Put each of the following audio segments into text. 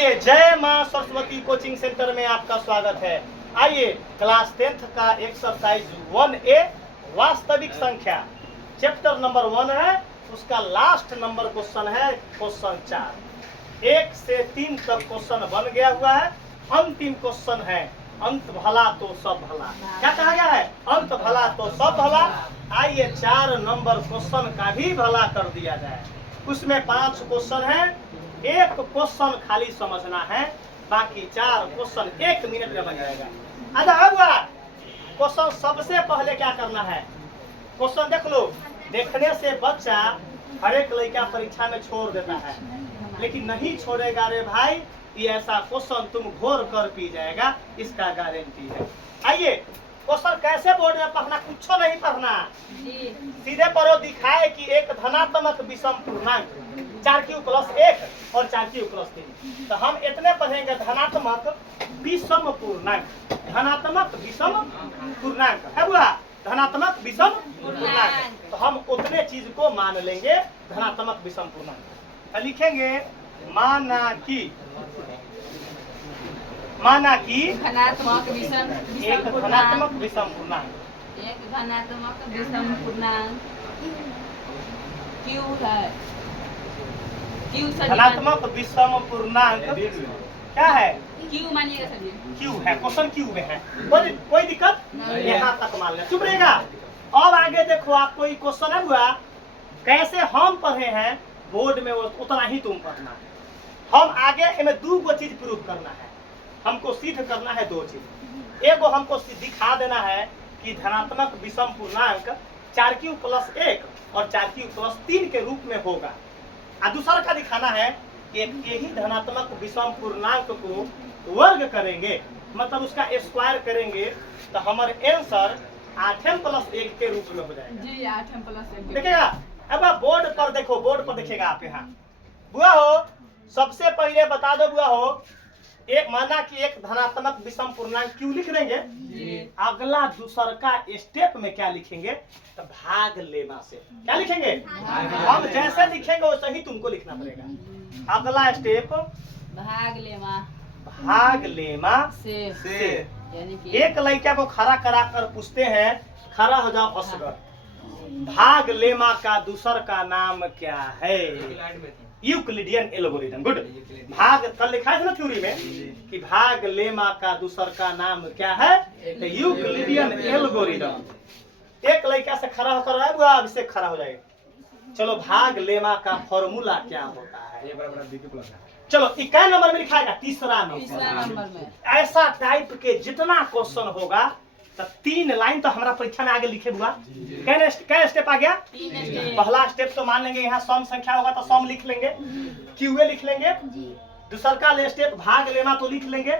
आइए, जय मां सरस्वती कोचिंग सेंटर में आपका स्वागत है। आइए, क्लास 10th का एक्सरसाइज 1A वास्तविक संख्या चैप्टर नंबर 1 है, उसका लास्ट नंबर क्वेश्चन है क्वेश्चन 4। 1 से 3 तक क्वेश्चन बन गया हुआ है। अंतिम क्वेश्चन है अंत भला तो सब भला। क्या कहा गया है? अंत भला तो सब भला। आइए 4 नंबर क्वेश्चन का भी भला कर दिया जाए। उसमें 5 क्वेश्चन है, एक क्वेश्चन खाली समझना है, बाकी 4 क्वेश्चन 1 मिनट में बन जाएगा। अच्छा, क्वेश्चन सबसे पहले क्या करना है? क्वेश्चन देख लो। देखने से बच्चा हर एक लड़का परीक्षा में छोड़ देता है, लेकिन नहीं छोड़ेगा रे भाई। ये ऐसा क्वेश्चन तुम घोर कर पी जाएगा, इसका गारंटी है। आइए, क्वेश्चन कैसे बोर्ड में पढ़ना? कुछ नहीं पढ़ना, सीधे पढ़ो। दिखाए कि एक धनात्मक विषम पूर्णांक 4q+1 और 4q+3। तो हम इतने पढ़ेंगे, धनात्मक विषम पूर्णांक। धनात्मक विषम पूर्णांक है बुआ, धनात्मक विषम पूर्णांक। तो हम उतने चीज को मान लेंगे, धनात्मक विषम पूर्णांक। तो लिखेंगे माना कि धनात्मक विषम एक धनात्मक विषम पूर्णांक, एक धनात्मक विषम पूर्णांक क्यू है। क्यू से धनात्मक विषम पूर्णांक क्या है? क्यू मानिएगा सर, क्यू है, क्वेश्चन क्यू में है। कोई दिक्कत नहीं। यहाँ तक मान ले, चुप रहेगा। अब आगे देखो, आपको ये क्वेश्चन है हुआ, कैसे हम पढ़े हैं बोर्ड में उतना ही तुम पढ़ना है। हम आगे इनमें 2 चीज प्रूव करना है, हमको सिद्ध करना है 2 चीज। एगो हमको दिखा देना है कि धनात्मक विषम पूर्णांक 4q+1 और 4q+3 के रूप में होगा। और दूसरा का दिखाना है कि यही धनात्मक विषम पूर्णांक को वर्ग करेंगे, मतलब उसका स्क्वायर करेंगे, तो हमारे आंसर 8m+1 के रूप में हो जाएगा जी। 8m+1 देखिएगा। अब आप बोर्ड पर देखो, बोर्ड पर देखिएगा आप यहाँ। बुआ हो, सबसे पहले बता दो बुआ हो, एक माना कि एक धनात्मक विषम पूर्णांक क्यों लिख देंगे। अगला दूसर का स्टेप में क्या लिखेंगे? तो भाग लेना से क्या लिखेंगे? हम जैसे लिखेंगे वैसे ही तुमको लिखना पड़ेगा। अगला स्टेप भाग लेमा से यानी कि एक लड़का को खड़ा करा कर पूछते हैं, खड़ा हो जाओ असगर, भाग लेमा का दूसर का नाम क्या है? Euclidean algorithm. गुड। भाग कल लिखा है ना थ्योरी में कि भाग लेमा का दूसर का नाम क्या है? तो यूक्लिडियन एल्गोरिथम। एक लड़का से खड़ा होकर रहा है, वो अब इससे खड़ा हो जाएगा। चलो, भाग लेमा का फॉर्मूला क्या होता है? चलो, इक्का नंबर में लिखाएगा, तीसरा नंबर में। ऐसा टाइप के जितना क्वेश्चन होगा, तो 3 लाइन तो हमारा परीक्षा में आगे लिखे हुआ। क्या स्टेप आ गया? 3 स्टेप। पहला स्टेप तो मान लेंगे, यहाँ सम संख्या होगा तो सम लिख लेंगे, क्यूए लिख लेंगे। दूसरा का स्टेप भाग लेना तो लिख लेंगे।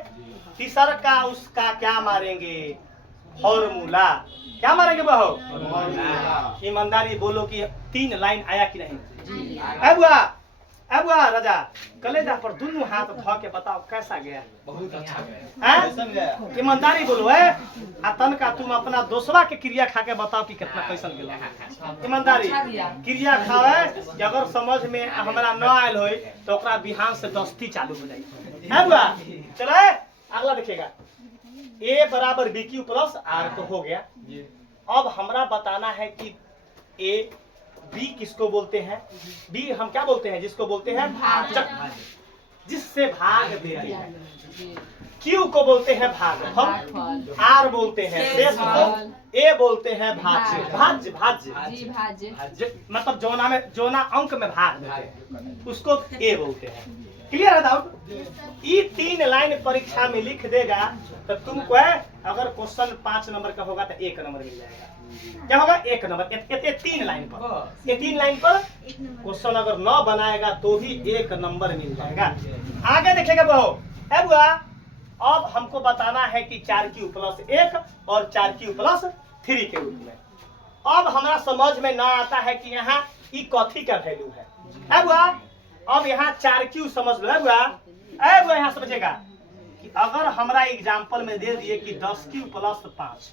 तीसरा का उसका क्या मारेंगे? फॉर्मूला। क्या मारेंगे बहो? ईमानदारी बोलो कि 3 लाइन आया कि नहीं? अब राजा कलेजा पर दोनों हाथ धो के बताओ कैसा गया? बहुत अच्छा गया। ईमानदारी बोलो है। तन का तुम अपना दोसरा के क्रिया खा के बताओ कि कितना कैसन गया। ईमानदारी क्रिया खावे कि अगर समझ में हमारा न आयल हो तो ओकरा बिहान से दस्ती चालू हो जाएगी। है बुआ? चलो अगला देखिएगा। a बराबर bq+r तो हो गया। अब हमरा बताना है कि a बी किसको बोलते हैं? बी हम क्या बोलते हैं? जिसको बोलते हैं भाजक, जिससे भाग देते हैं। क्यू को बोलते हैं भागफल, आर बोलते हैं शेषफल, ए बोलते हैं भाज्य। भाज्य मतलब जोना अंक में भाग देते हैं, उसको ए बोलते हैं। क्लियर है डाउट? ये 3 लाइन परीक्षा में लिख देगा तो तुमको अगर क्वेश्चन 5 नंबर का होगा तो 1 नंबर मिल जाएगा। क्या होगा? 1 नंबर। 3 लाइन पर, ये 3 लाइन पर क्वेश्चन अगर न बनाएगा तो भी 1 नंबर मिल जाएगा। आगे देखेगा बहो। है बुआ, अब हमको बताना है कि 4q+1 और 4q+3 के रूप में। अब हमारा समझ में ना आता है कि यहाँ ई कथी का वैल्यू है बुआ? अब यहाँ 4q समझ लो। है बुआ, यहाँ समझेगा कि अगर हमारा एग्जाम्पल में दे दिए कि 10q+5,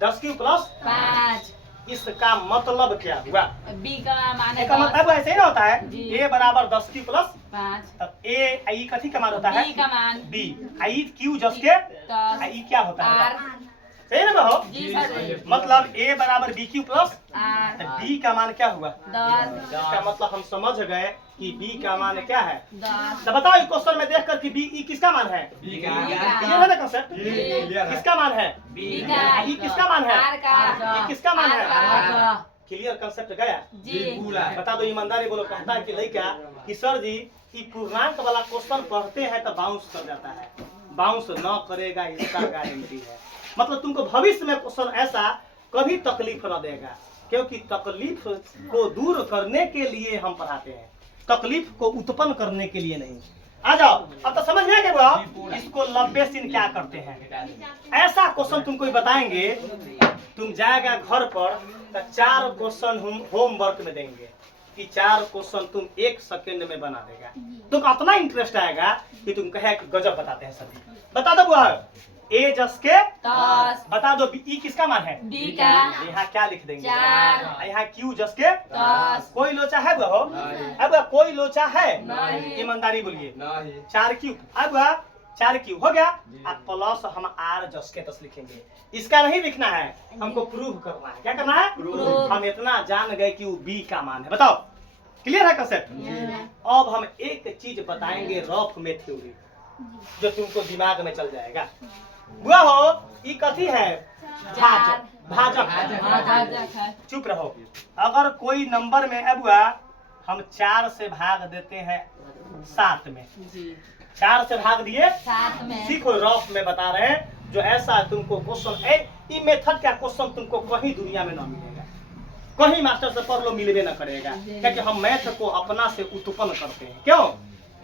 10q+5, इसका मतलब क्या हुआ? बी का माने इसका मतलब ऐसे ही ना होता है, a बराबर 10q+5 5 तब ए आई कथी का मान होता है? बी का मान बी आई क्यू जस के 10 आई क्या होता है? आर सही ना बहो? जी सर मतलब ए बराबर B Q plus R B का मान क्या हुआ? 10 इसका मतलब हम समझ गए कि बी का मान क्या है। 10 तो बताओ क्वेश्चन में देख कर कि बी ई किसका मान है? क्लियर है ना कंसेप्ट? किसका मान है? बी का ई किसका मान है? आर का ई किसका मान है? आर का क्लियर कंसेप्ट गया? जी बता दो ईमानदारी बोलो। कहता है कि लड़का कि सर जी ये पूर्णांक वाला क्वेश्चन पढ़ते हैं तो बाउंस कर जाता है, बाउंस न करेगा इसका गारंटी है। मतलब तुमको भविष्य में क्वेश्चन ऐसा कभी तकलीफ न देगा, क्योंकि तकलीफ को दूर करने के लिए हम पढ़ाते हैं, तकलीफ को उत्पन्न करने के लिए नहीं। आ जाओ अब तो समझ में गए इसको लंबे सीन क्या करते हैं। ऐसा क्वेश्चन तुमको बताएंगे, तुम जाएगा घर पर तो 4 क्वेश्चन हम होमवर्क में देंगे कि 4 क्वेश्चन तुम 1 सेकंड में बना देगा। तुम इतना इंटरेस्ट आएगा कि तुम कहे कि गजब बताते हैं सभी। बता दो बुआ ए जस के 10 बता दो ई किसका मान है? बी का यहाँ क्या लिख देंगे? 4 यहाँ क्यू जस के 10 कोई लोचा है वो? अब कोई लोचा है? नहीं। ईमानदारी बोलिए। 4 क्यू अब 4 क्यू हो गया। अब प्लस हम आर जस के 10 लिखेंगे। इसका नहीं लिखना है, हमको प्रूव करना है। क्या करना है? प्रूव। हम इतना जान गए कि वो बी का मान है। बताओ क्लियर है कंसेप्ट? अब हम एक चीज बताएंगे रफ में थ्योरी जो तुमको दिमाग में चल जाएगा। बुआ हो ये कथी है? भाजक। भाजक भाजक है चुप रहो। अगर कोई नंबर में अब हम 4 से भाग देते हैं 7 में, जी 4 से भाग दिए 7 में सीखो, रफ में बता रहे हैं। जो ऐसा तुमको क्वेश्चन ये मेथड का क्वेश्चन तुमको कहीं दुनिया में ना मिलेगा, कहीं मास्टर से पढ़ लो मिलवे ना करेगा, क्योंकि हम मैथ को अपना से उत्पन्न करते हैं। क्यों?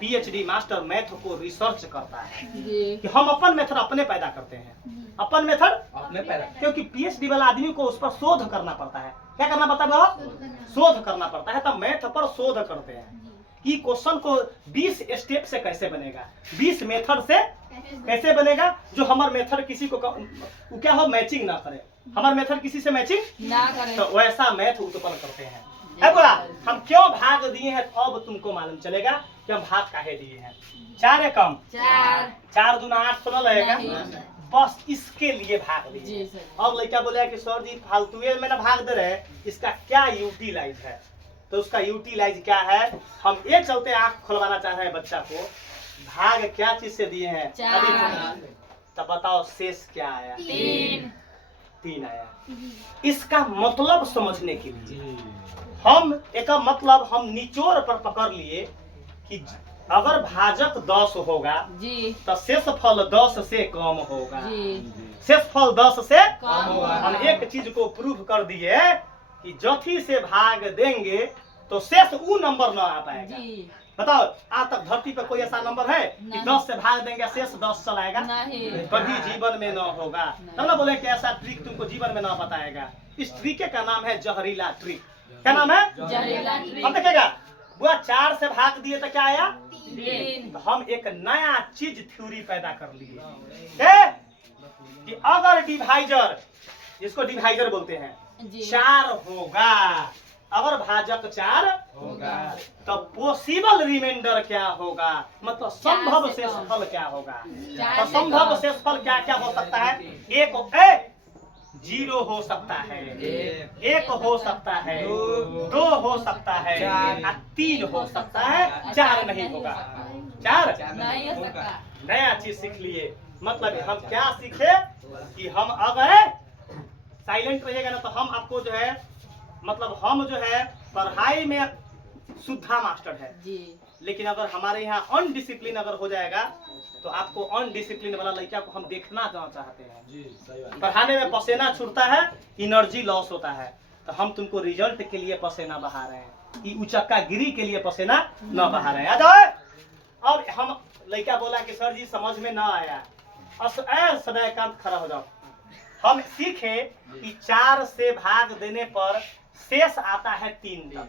पीएचडी मास्टर मैथ को रिसर्च करता है जी कि हम अपन मेथड अपने पैदा करते हैं, अपन मेथड अपने पैदा। क्योंकि पीएचडी वाला आदमी को उस पर शोध करना पड़ता है। क्या करना पड़ता है? शोध करना पड़ता है। तब मैथ पर शोध करते हैं कि क्वेश्चन को 20 स्टेप से कैसे बनेगा, 20 मेथड से कैसे बनेगा, जो हमारे मेथड किसी को वो क्या हो मैचिंग ना करे, हमारे मेथड किसी से मैचिंग ना करें तो वैसा मैथ उत्पन्न करते हैं। अब हम क्यों भाग दिए हैं अब तुमको मालूम चलेगा कि हम भाग काहे दिए हैं। 4 एकम 4 दूना 8 सुना लगेगा, बस इसके लिए भाग दिए। जी सर अब लड़का बोले कि सर जी फालतूए में ना भाग दे रहे, इसका क्या यूटिलाइज है? तो उसका यूटिलाइज क्या है, हम ये चलते आंख खुलवाना चाह रहे हैं बच्चा को। भाग क्या चीज से दिए हैं? 4 तब बताओ शेष क्या आया? 3 आया। इसका मतलब समझने के लिए हम एक मतलब हम निचोड़ पर पकड़ लिए कि अगर भाजक 10 होगा जी तो शेषफल 10 से कम होगा। जी शेषफल 10 से कम होगा। हम एक चीज को प्रूफ कर दिए कि जथी से भाग देंगे तो शेष वो नंबर ना आ पाएगा। जी बताओ आज तक धरती पर कोई ऐसा नंबर है कि नहीं। 10 से भाग देंगे शेष 10 चलाएगा? नहीं कभी जीवन में न होगा। तब ना बोले कि ऐसा ट्रिक तुमको जीवन में ना बताएगा। इस ट्रिक का नाम है जहरीला ट्रिक। क्या नाम है? जहरीला अब देखिएगा बुआ 4 से भाग दिए तो क्या आया? 3 तो हम एक नया चीज थ्योरी पैदा कर लिए कि अगर डिवाइजर, जिसको डिवाइजर बोलते हैं, जी 4 होगा, अगर भाजक 4 होगा तो पॉसिबल रिमाइंडर क्या होगा, मतलब संभव 4 से शेषफल क्या होगा। 4 तो से संभव कम। शेषफल क्या क्या हो सकता है? 0 हो सकता है, 1 हो सकता है, 2 हो सकता है, 3 हो सकता है, 4 नहीं होगा। 4 नहीं हो सकता नया चीज सीख लिए। मतलब हम क्या सीखे कि हम अगर साइलेंट रहिएगा ना तो हम आपको जो है मतलब हम जो है पढ़ाई में शुद्धा मास्टर है, जी लेकिन अगर हमारे यहाँ अनडिसिप्लिन अगर हो जाएगा तो आपको अनडिसिप्लिन वाला लड़का को हम देखना चाहते हैं। जी सही बात। पढ़ाने में पसीना छूटता है, एनर्जी लॉस होता है, तो हम तुमको रिजल्ट के लिए पसीना बहा रहे हैं, कि उचक्का गिरी के लिए पसीना न बहा रहे हैं। आ जाओ। अब हम लड़का बोला कि सर जी समझ में ना आया, सदैकांत खड़ा हो जाओ। हम सीखे कि 4 से भाग देने पर शेष आता है 3 तक,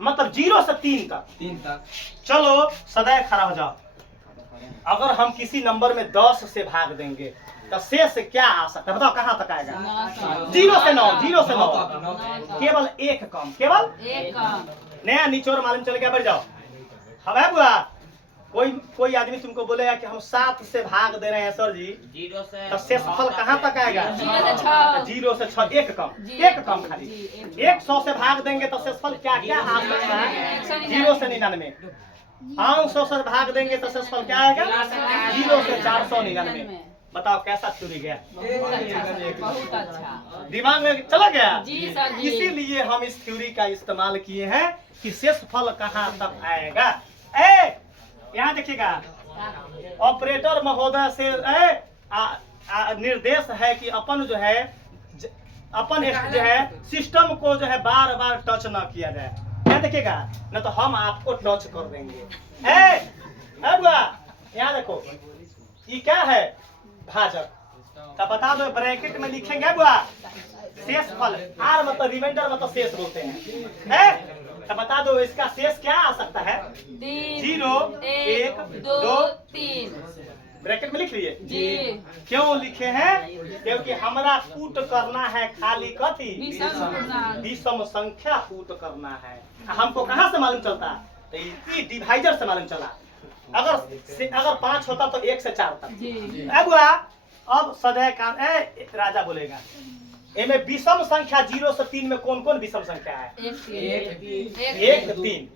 मतलब 0 से 3 तक। 3 तक चलो सदैव खड़ा हो जाओ। अगर हम किसी नंबर में 10 से भाग देंगे तो शेष क्या आ सकता है? बताओ कहाँ तक आएगा? 0 से 9, 0 से 9, केवल 1 कम, केवल 1 कम नया निचोड़ मालूम चल गया। बढ़ जाओ हम है बुआ कोई आदमी तुमको बोलेगा कि हम 7 से भाग दे रहे हैं सर जी, 0 से तो शेषफल कहाँ तक आएगा? 0 से 6 0 से 6 एक कम खाली। 100 से भाग देंगे तो शेषफल क्या क्या आ सकता है? 0 से 99। 500 से भाग देंगे तो शेषफल क्या आएगा? 0 से 499। बताओ कैसा थ्योरी गया? बहुत अच्छा दिमाग में चला गया? जी सर जी। इसीलिए हम इस थ्योरी का इस्तेमाल किए हैं कि शेषफल कहाँ तक आएगा। ए यहाँ देखिएगा, ऑपरेटर महोदय से निर्देश है कि अपन जो है सिस्टम को जो है बार बार टच न किया जाए। यहाँ देखिएगा, न तो हम आपको टच कर देंगे। यहाँ देखो ये क्या है? भाजक। तो बता दो, ब्रैकेट में लिखेंगे बुआ शेषफल, आर मतलब रिमाइंडर मतलब शेष बोलते हैं। तो बता दो इसका शेष क्या आ सकता है? 0 1 2 3। ब्रैकेट में लिख लिए जी। क्यों लिखे हैं? क्योंकि हमारा कूट करना है खाली कथी? विषम संख्या कूट करना है। हमको कहाँ से मालूम चलता? तो ये डिवाइजर से मालूम चला। अगर 5 होता तो 1 से 4 तक। अब सदैव काम राजा बोलेगा इनमें विषम संख्या 0 से 3 में कौन कौन विषम संख्या है? 1 3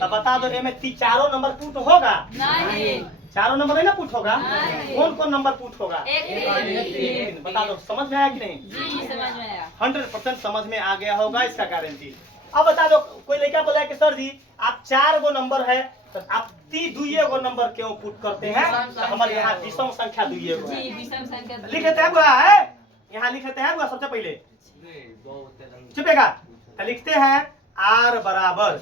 तो बता दो इनमें 4 नंबर पुट होगा? नहीं। 4 नंबर नहीं ना पुट होगा? नहीं। कौन कौन नंबर पुट होगा? 1 बता दो, समझ में आया कि नहीं? जी समझ में आया। 100% समझ में आ गया होगा, इसका गारंटी। अब बता दो, कोई लड़का बोला कि सर जी आप 4 गो नंबर है तो आप 2 गो नंबर क्यों पुट करते हैं? तो हमारे यहाँ विषम संख्या 2 गो है। जी विषम संख्या लिख लेते हैं बुआ, है यहाँ लिख लेते हैं बुआ। सबसे पहले चुपेगा तो लिखते हैं r बराबर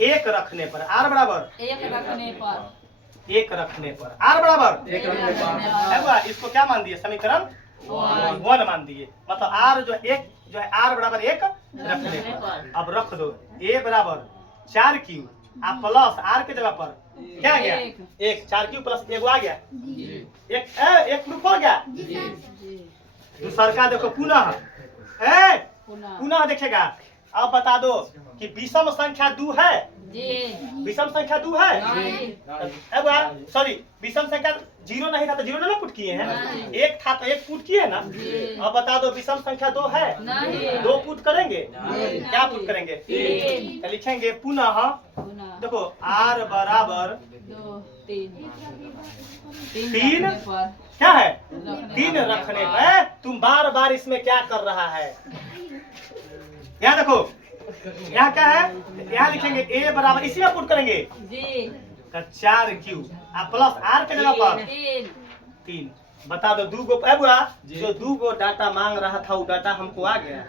1 रखने पर, r बराबर 1 रखने पर, 1 रखने पर, r बराबर 1 रखने है पर बुआ। इसको क्या मान दिए? समीकरण 1 मान दिए। मतलब r जो है r बराबर 1 रखने पर। अब रख दो a बराबर 4 क्यू आप प्लस r के जगह पर क्या आ गया? 1 4 क्यू प्लस 1 आ गया। एक प्रूफ हो गया। दूसर का देखो पुनः पुनः देखेगा। अब बता दो कि विषम संख्या 2 है? जी। विषम संख्या 2 है? नहीं। सॉरी, विषम संख्या 0 नहीं था तो 0 ना पुट किए हैं? नहीं। 1 था तो 1 पुट किए ना? जी। अब बता दो विषम संख्या 2 है? नहीं। 2 पुट करेंगे? नहीं। क्या पुट करेंगे? 3। तो लिखेंगे पुनः, देखो r बराबर 2 3 3 रखने पर, क्या है? रखने 3 पर। रखने पर। तुम बार बार इसमें क्या कर रहा है? यहाँ देखो, यहाँ क्या है? यहाँ लिखेंगे a बराबर, इसी में पुट करेंगे जी। तो 4 क्यू आप प्लस r के जगह पर 3। बता दो 2 गो बुआ, जो 2 गो डाटा मांग रहा था वो डाटा हमको आ गया।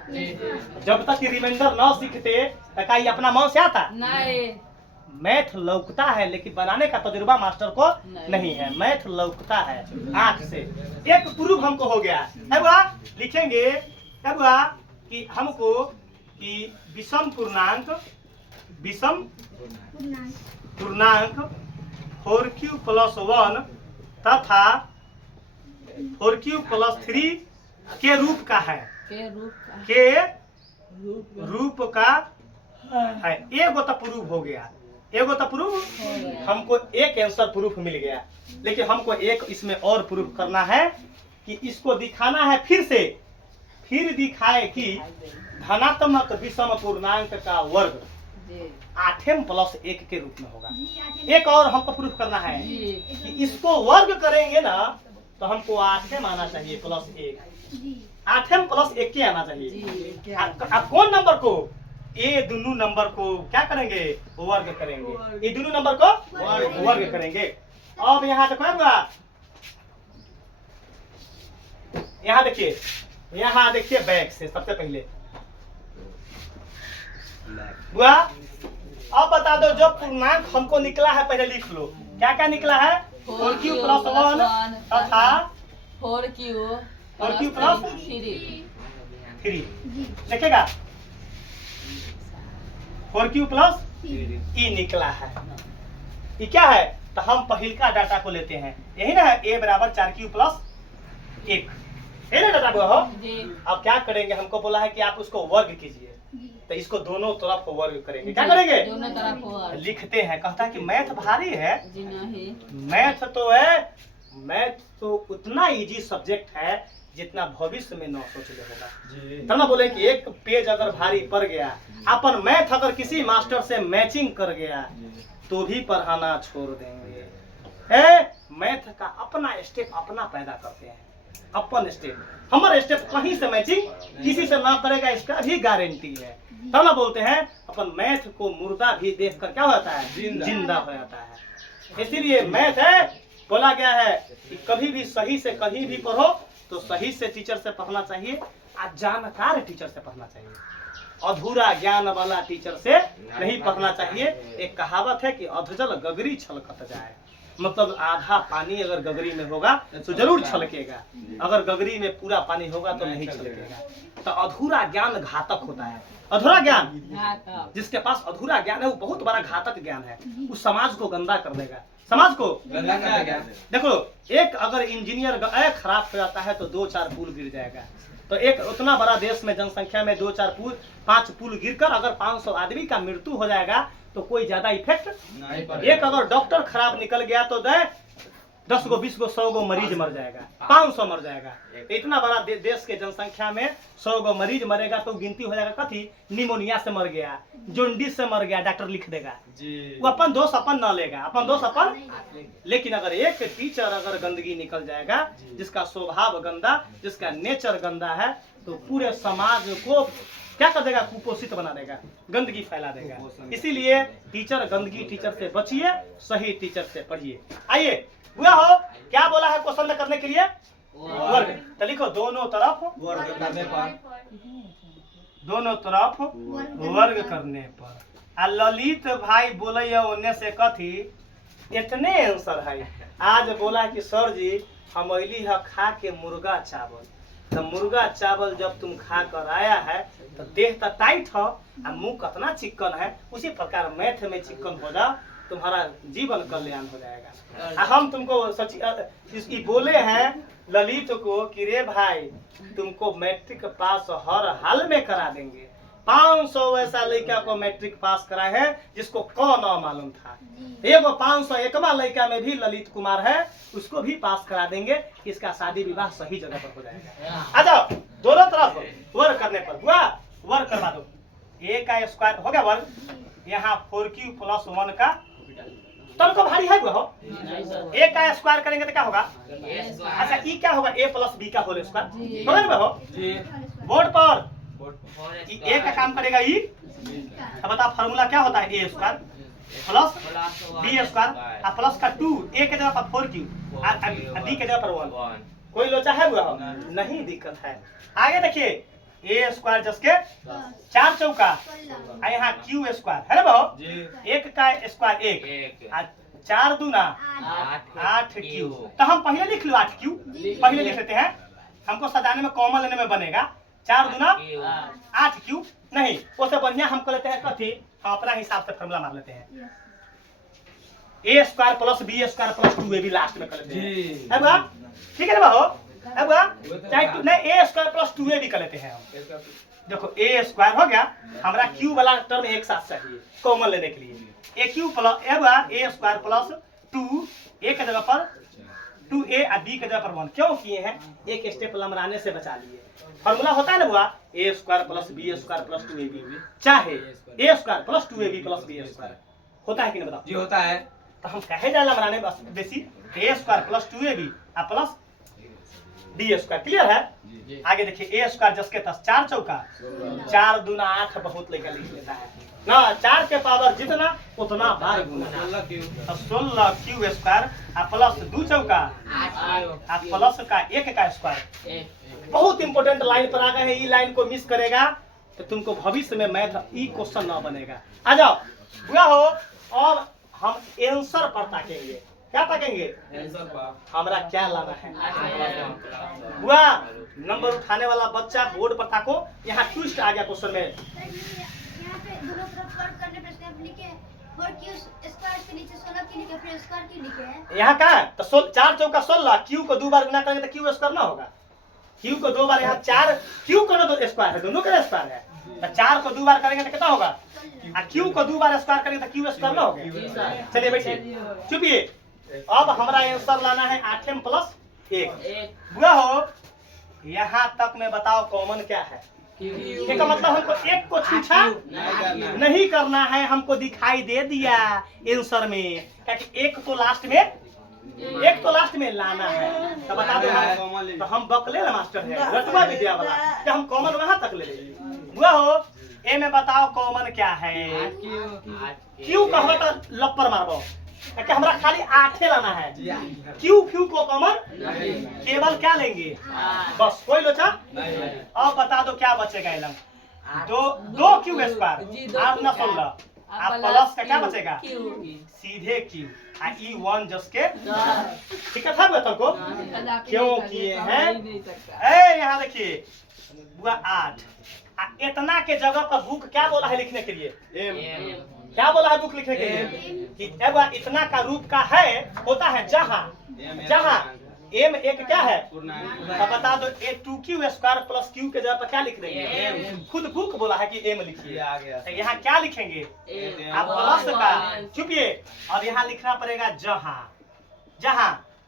जब तक रिमाइंडर न सीखते तो का ये अपना मन से आता? नहीं। मैथ लौकता है लेकिन बनाने का तजुर्बा मास्टर को नहीं है। मैथ लौकता है आंख से। एक प्रूफ हमको हो गया है बुआ। लिखेंगे है बुआ कि हमको कि विषम पूर्णांक 4q प्लस 1 तथा 4q प्लस 3 के रूप का है। के रूप का है। एगो तो प्रूफ हो गया, एगो तो प्रूफ। हमको एक आंसर प्रूफ मिल गया, लेकिन हमको एक इसमें और प्रूफ करना है कि इसको दिखाना है फिर दिखाए कि धनात्मक विषम पूर्णांक का वर्ग 8m प्लस 1 के रूप में होगा। एक और हमको प्रूफ करना है कि इसको वर्ग करेंगे ना तो हमको 8m आना चाहिए प्लस 1। 8m प्लस 1 के आना चाहिए। आप कौन नंबर को? ये दोनों नंबर को क्या करेंगे? वर्ग करेंगे। ये दोनों नंबर को वर्ग करेंगे। अब यहाँ देखो यहाँ देखिए बैक से सबसे पहले बुआ। अब बता दो जो पूर्णांक हमको निकला है पहले लिख लो। क्या क्या निकला है? 4q प्लस 1 तथा 4q प्लस 3 देखेगा। 4q प्लस ई निकला है। ये क्या है? तो हम पहिलका डाटा को लेते हैं। यही ना है, a बराबर 4q प्लस 1 है ना डाटा को हो। अब क्या करेंगे? हमको बोला है कि आप उसको वर्ग कीजिए। तो इसको दोनों तरफ वर्ग करेंगे। क्या करेंगे? दोनों तरफ वर्ग। लिखते हैं, कहता है कि मैथ भारी है। जी नहीं। मैथ तो है, मैथ तो उतना इजी सब्जेक्ट है जितना भविष्य में न सोच ले होगा। तब ना बोले कि एक पेज अगर भारी पड़ गया, अपन मैथ अगर किसी मास्टर से मैचिंग कर गया तो भी पढ़ाना छोड़ देंगे। मैथ का अपना स्टेप अपना पैदा करते हैं, अपन स्टेप। हमारा स्टेप कहीं से मैचिंग किसी से ना करेगा, इसका भी गारंटी है। तब ना बोलते हैं अपन मैथ को मुर्दा भी देखकर क्या हो जाता है? जिंदा हो जाता है। इसीलिए मैथ है, बोला गया है कि कभी भी सही से कहीं भी पढ़ो तो सही से टीचर से पढ़ना चाहिए, और जानकार टीचर से पढ़ना चाहिए। अधूरा ज्ञान वाला टीचर से नहीं पढ़ना चाहिए। एक कहावत है कि अधजल गगरी छलकत जाए, मतलब आधा पानी अगर गगरी में होगा तो जरूर छलकेगा, अगर गगरी में पूरा पानी होगा तो नहीं छलकेगा। तो अधूरा ज्ञान घातक होता है। अधूरा ज्ञान, जिसके पास अधूरा ज्ञान है वो बहुत बड़ा घातक ज्ञान है, वो समाज को गंदा कर देगा। समाज को गंदा कर देगा। देखो, एक अगर इंजीनियर खराब हो जाता है तो 2-4 पुल गिर जाएगा। तो एक उतना बड़ा देश में जनसंख्या में 2-4 पुल 5 पुल गिरकर अगर 500 आदमी का मृत्यु हो जाएगा तो कोई ज्यादा इफेक्ट नहीं पड़ेगा। एक अगर डॉक्टर खराब निकल गया तो 10 गो 20 गो 100 गो मरीज मर जाएगा, 500 मर जाएगा। इतना बड़ा देश के जनसंख्या में 100 गो मरीज मरेगा तो गिनती हो जाएगा कथी? निमोनिया से मर गया, जोंडिस से मर गया, डॉक्टर लिख देगा। वो अपन दोष अपन न लेगा, अपन दोष अपन। लेकिन अगर एक टीचर अगर गंदगी निकल जाएगा, जिसका स्वभाव गंदा, जिसका नेचर गंदा है, तो पूरे समाज को क्या कर देगा? कुपोषित बना देगा, गंदगी फैला देगा। इसीलिए टीचर गंदगी टीचर से बचिए, सही टीचर से पढ़िए। आइए हुआ हो, क्या बोला है क्वेश्चन करने के लिए? वर्ग। तो लिखो दोनों तरफ वर्ग करने पर, दोनों तरफ वर्ग करने पर। आ ललित भाई बोले ओने से कथी इतने आंसर है। आज बोला कि सर जी हम अली है खा के मुर्गा चावल। तो मुर्गा चावल जब तुम खा कर आया है तो देह तो टाइट हो, मुंह कितना चिकन है, उसी प्रकार मैथ में चिकन हो जाओ, तुम्हारा जीवन कल्याण हो जाएगा। हम तुमको सच बोले हैं ललित को कि रे भाई तुमको मैट्रिक पास हर हाल में करा देंगे। 500 ऐसा लड़का को मैट्रिक पास करा है जिसको कौन न मालूम था। एगो 501वां लड़का में भी ललित कुमार है, उसको भी पास करा देंगे। इसका शादी विवाह सही जगह पर हो जाएगा। आ जाओ, दोनों तरफ वर्ग करने पर हुआ, वर्ग करवा दो। a का स्क्वायर हो गया वर्ग, यहाँ 4q + 1 का तब को भारी है हो। a का स्क्वायर करेंगे तो क्या होगा? अच्छा ई क्या होगा? a + b का होल स्क्वायर समझ में हो। बोर्ड पर ए का काम करेगा ई। अब बता फॉर्मूला क्या होता है? a² + b² और प्लस का 2, a के जगह पर 4q और b के जगह पर 1। कोई लोचा है हुआ हो? नहीं दिक्कत है। आगे देखिए a² जिसके 4 चौका और यहाँ q² है ना भाव? 1 का स्क्वायर 1 और 4 दूना 8q। तो हम पहले लिख लो 8q, पहले लिख लेते हैं, हमको सजाने में कॉमन लेने में बनेगा 4 दूना 8q। नहीं, उससे बढ़िया हम कर लेते हैं कथी? हम अपना हिसाब से फॉर्मूला मार लेते हैं a² + b² + 2ab लास्ट में कर लेते हैं। है बात ठीक है ना भाव? है बात चाहे नहीं a² + 2ab कर लेते हैं हम। देखो a² हो गया, हमारा q वाला टर्म एक साथ चाहिए कॉमन लेने के लिए। aq + a² + 2 a के जगह पर 2a और b के जगह पर 1 क्यों किए हैं? एक स्टेप लमराने से बचा लिए। फॉर्मूला होता है ना बुआ a² + b² + 2ab, चाहे a² + 2ab + b² होता है कि नहीं बताओ? जी होता है। तो हम कहे जाए लमराने बस बेसी a² + 2ab और प्लस b²। क्लियर है? आगे देखिए a² जिसके 4 चौका 4 दूना 8 बहुत लेकर लिख लेता है ना। 4 के पावर जितना उतना बार गुना 16q² और प्लस 2 चौका और प्लस का 1 का स्क्वायर। बहुत इंपॉर्टेंट लाइन पर आ गए हैं, ई लाइन को मिस करेगा तो तुमको भविष्य में मैथ ई क्वेश्चन ना बनेगा। आ जाओ बुआ हो, और हम आंसर पर ताकेंगे। क्या ताकेंगे? आंसर पर हमारा क्या लाना है बुआ? नंबर उठाने वाला बच्चा बोर्ड पर ताको। यहाँ ट्विस्ट आ गया क्वेश्चन में। यहाँ पे दोनों तरफ वर्ग करने पे स्टेप लिखे और q² के नीचे 16 के लिखे, फिर स्क्वायर क्यों लिखे हैं? यहाँ का तो 4 चौका 16, q को 2 बार गुना करेंगे तो q² ना होगा। q को 2 बार, यहाँ 4 q का ना तो स्क्वायर है, दोनों का स्क्वायर है। तो 4 को 2 बार करेंगे तो कितना होगा? और क्यू को 2 बार स्क्वायर करेंगे तो क्यू स्क्वायर ना हो गया। चलिए बैठिए, चुपिए। अब हमारा आंसर लाना है 8m + 1। बुआ हो, यहाँ तक में बताओ कॉमन क्या है? इसका मतलब हमको एक को छूछा नहीं करना है, हमको दिखाई दे दिया आंसर में, क्योंकि एक तो लास्ट में लाना है। तो बता दो हम, तो हम बकले ना मास्टर है, रटवा विद्या वाला, कि हम कॉमन वहां तक ले लेंगे। बुआ हो, ए में बताओ कॉमन क्या है? क्यू कहो तो लप्पर मारबो, क्योंकि हमरा खाली 8 लाना है। क्यू को कॉमन केवल क्या लेंगे? बस, कोई लोचा। अब बता दो क्या बचेगा? इलम 2 क्यू स्क्वायर 8 ना 16, आप प्लस का क्या बचेगा? सीधे क्यू ई 1 जिसके ठीक है था बेटा को क्यों किए हैं? ए यहाँ देखिए बुआ 8 इतना के जगह पर बुक क्या बोला है लिखने के लिए? क्या बोला है बुक लिखने के लिए? कि इतना का रूप का है होता है जहाँ एम एक क्या है? तो बता दो ए 2q स्क्वायर प्लस क्यू के जगह पर क्या लिख देंगे? खुद बुक बोला है कि एम लिखिए। तो यहाँ क्या लिखेंगे? आप प्लस का चुपिए। अब यहाँ लिखना पड़ेगा जहाँ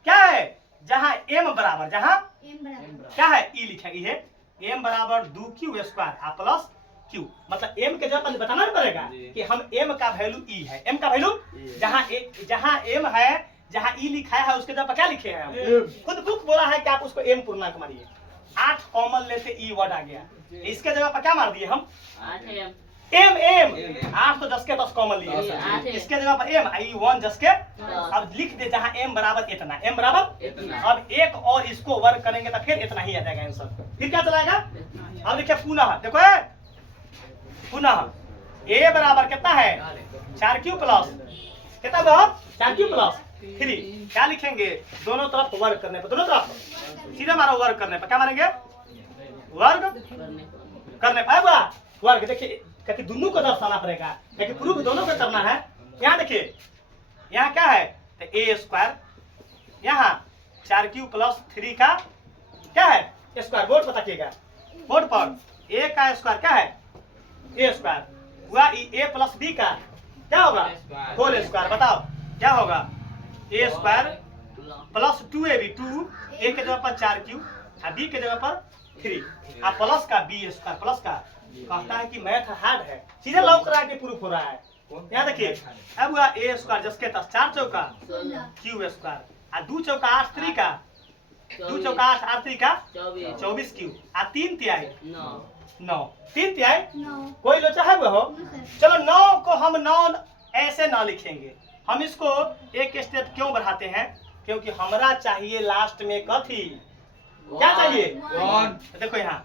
क्या है? जहाँ एम बराबर क्या है? ई लिखेंगे। एम बराबर 2q स्क्वायर प्लस क्यू, मतलब एम के जगह पर बताना पड़ेगा कि हम एम का वैल्यू ई है। एम का वैल्यू जहाँ एम है, जहाँ ई लिखा है उसके जगह पर क्या लिखे हैं? खुद बुक बोला है कि आप उसको एम पूर्णांक मारिए। 8 कॉमन लेते ई वर्ड आ गया, इसके जगह पर क्या मार दिए हम? एम 8 तो 10 के 10 कॉमन लिए, इसके जगह पर एम ई 1 10 के। अब लिख दे जहाँ एम बराबर इतना, एम बराबर अब एक और इसको वर्क करेंगे तो फिर इतना ही आ जाएगा आंसर। फिर क्या चलाएगा? अब देखिए पुनः देखो पुनः ए बराबर कितना है? 4q प्लस कितना हुआ? 4q plus 3। क्या लिखेंगे? दोनों तरफ वर्क करने पर, दोनों तरफ सीधे मारो वर्क करने पर क्या मारेंगे? वर्क करने पर वर्क। देखिए क्योंकि दोनों को दर्शाना पड़ेगा, क्योंकि प्रूफ दोनों को करना है। यहाँ देखिए यहाँ क्या है? तो ए स्क्वायर, यहाँ 4q प्लस 3 का क्या है? स्क्वायर। बोर्ड पर तकिएगा, बोर्ड पर ए का स्क्वायर क्या है? ए स्क्वायर हुआ। ए प्लस बी का क्या होगा? Whole square. बताओ क्या होगा? ए स्क्वायर प्लस 2ab 2 ए के जगह पर 4q और बी के जगह पर 3 और प्लस का बी स्क्वायर। प्लस का कहता है कि मैथ हार्ड है, सीधे लॉक करा के प्रूफ हो रहा है। यहाँ देखिए अब हुआ ए स्क्वायर जिसके 10 4 चौका क्यू स्क्वायर और 2 चौका 8 3 का 2 चौका 8 8 3 का 24 क्यू और 3 तिहाई 9 3 तिहाई। कोई लोचा है वो हो? चलो 9 को हम 9 ऐसे ना लिखेंगे, हम इसको एक स्टेप क्यों बढ़ाते हैं? क्योंकि हमरा चाहिए लास्ट में कथी? क्या चाहिए? तो देखो यहाँ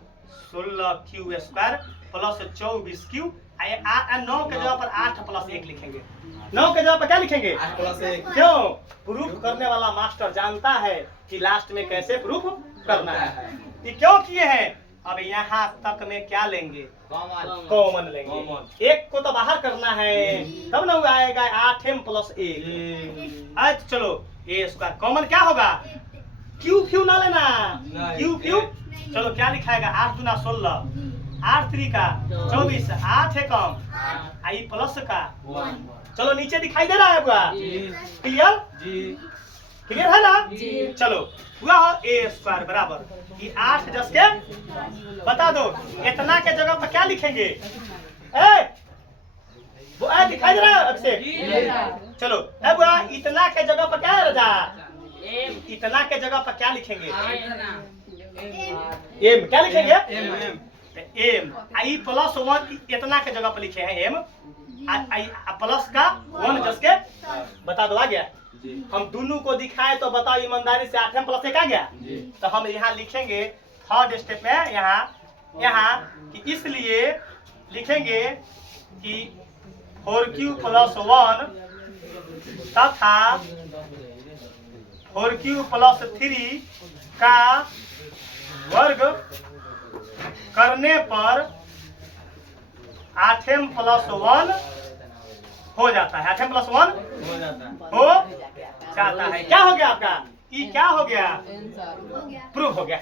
16q स्क्वायर प्लस 24q 9 के जगह पर 8 प्लस 1 लिखेंगे। 9 के जगह पर क्या लिखेंगे? 8 प्लस 1। क्यों? प्रूफ करने वाला मास्टर जानता है कि लास्ट में कैसे प्रूफ करना है। ये क्यों किए हैं? अब यहाँ तक में क्या लेंगे? कॉमन लेंगे। एक को तो बाहर करना है तब ना आएगा 8m प्लस 1। आज चलो ए स्क्वायर कॉमन क्या होगा? क्यू ना लेना, क्यू चलो क्या लिखाएगा? 8 दूना 16 8 3 का 24 8 है कम आई प्लस का। चलो नीचे दिखाई दे रहा है बुआ? क्लियर क्लियर है ना? चलो हुआ हो ए स्क्वायर बराबर ये 8 10 के। बता दो इतना के जगह पर क्या लिखेंगे? वो दिखाई दे रहा है अभिषेक? चलो अब बुआ इतना के जगह पर क्या है रजा? इतना के जगह पर क्या लिखेंगे? एम क्या लिखेंगे? एम आई प्लस 1 इतना के जगह पर लिखे हैं एम आई प्लस का 1 10 के। बता दो आ गया? हम दोनों को दिखाए तो बताओ ईमानदारी से 8m प्लस 1 आ गया? तो हम यहाँ लिखेंगे थर्ड स्टेप में यहाँ कि इसलिए लिखेंगे कि 4q प्लस 1 तथा 4q प्लस 3 का वर्ग करने पर 8m प्लस 1 हो जाता है। 8m प्लस 1 हो जाता है। क्या हो गया आपका? ई क्या हो गया? प्रूफ हो गया।